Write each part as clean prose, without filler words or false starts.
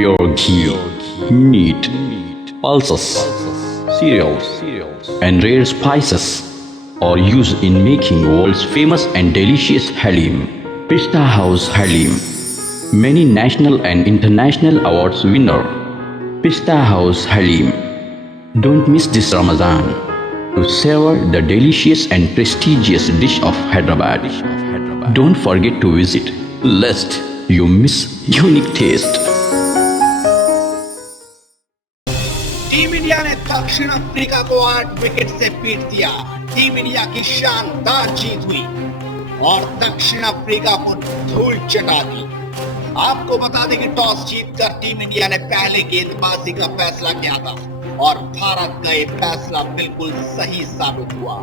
pure ghee, meat, pulses, cereals, and rare spices are used in making world's famous and delicious halim. Pista House Halim, many national and international awards winner. Pista House Halim. Don't miss this Ramadan to savor the delicious and prestigious dish of Hyderabad. Don't forget to visit, lest you miss unique taste. Team India ने दक्षिण Africa को 8 wicket से पीट दिया। Team India की शानदार जीत हुई और दक्षिण अफ्रीका को धूल चटा दी। आपको बता दें कि टॉस जीतकर टीम इंडिया ने पहले गेंदबाजी का फैसला किया था और भारत का ये फैसला बिल्कुल सही साबित हुआ।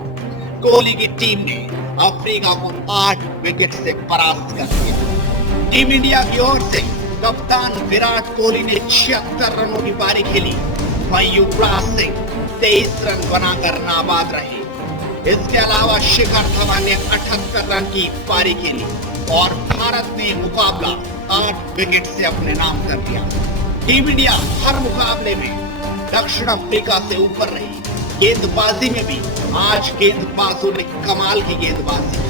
कोहली की टीम ने अफ्रीका को 8 विकेट से परास्त कर दिया। टीम इंडिया की ओर से कप्तान विराट कोहली ने 76 रनों की पारी खेली, वहीं युवराज सिंह 23 रन बनाकर नाबाद रहे। इसके अलावा शिखर धवन ने 78 रन की पारी खेली और भारत ने मुकाबला 8 विकेट से अपने नाम कर लिया। टीम इंडिया हर मुकाबले में दक्षिण अफ्रीका से ऊपर रही। गेंदबाजी में भी आज गेंदबाजों ने कमाल की गेंदबाजी की।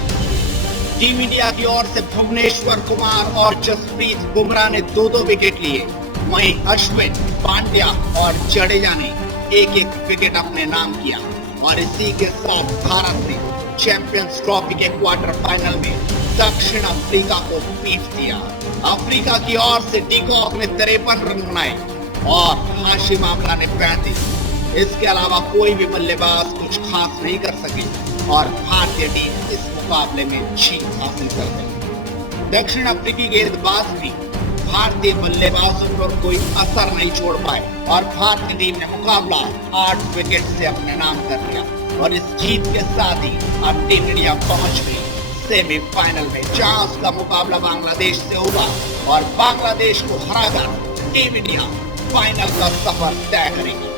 टीम इंडिया की ओर से भुवनेश्वर कुमार और जसप्रीत बुमराह ने 2-2 विकेट लिए, वहीं अश्विन, पांड्या और जडेजा ने 1-1 विकेट अपने नाम किया और इसी के साथ भारत ने चैंपियंस ट्रॉफी के क्वार्टर फाइनल में दक्षिण अफ्रीका को पीट दिया। अफ्रीका की ओर से डीकॉक ने 53 रन बनाए और हाशिम आमला ने 35। इसके अलावा कोई भी बल्लेबाज कुछ खास नहीं कर सके और भारतीय टीम इस मुकाबले में जीत हासिल कर गई। दक्षिण अफ्रीकी गेंदबाज भी भारतीय बल्लेबाजों पर कोई असर नहीं छोड़ पाए और भारतीय टीम ने मुकाबला 8 विकेट से अपने नाम कर लिया और इस जीत के साथ ही अब टीम इंडिया पहुंच गई सेमीफाइनल में, जहां उसका मुकाबला बांग्लादेश से होगा और बांग्लादेश को हराकर टीम इंडिया फाइनल का सफर तय करेगी।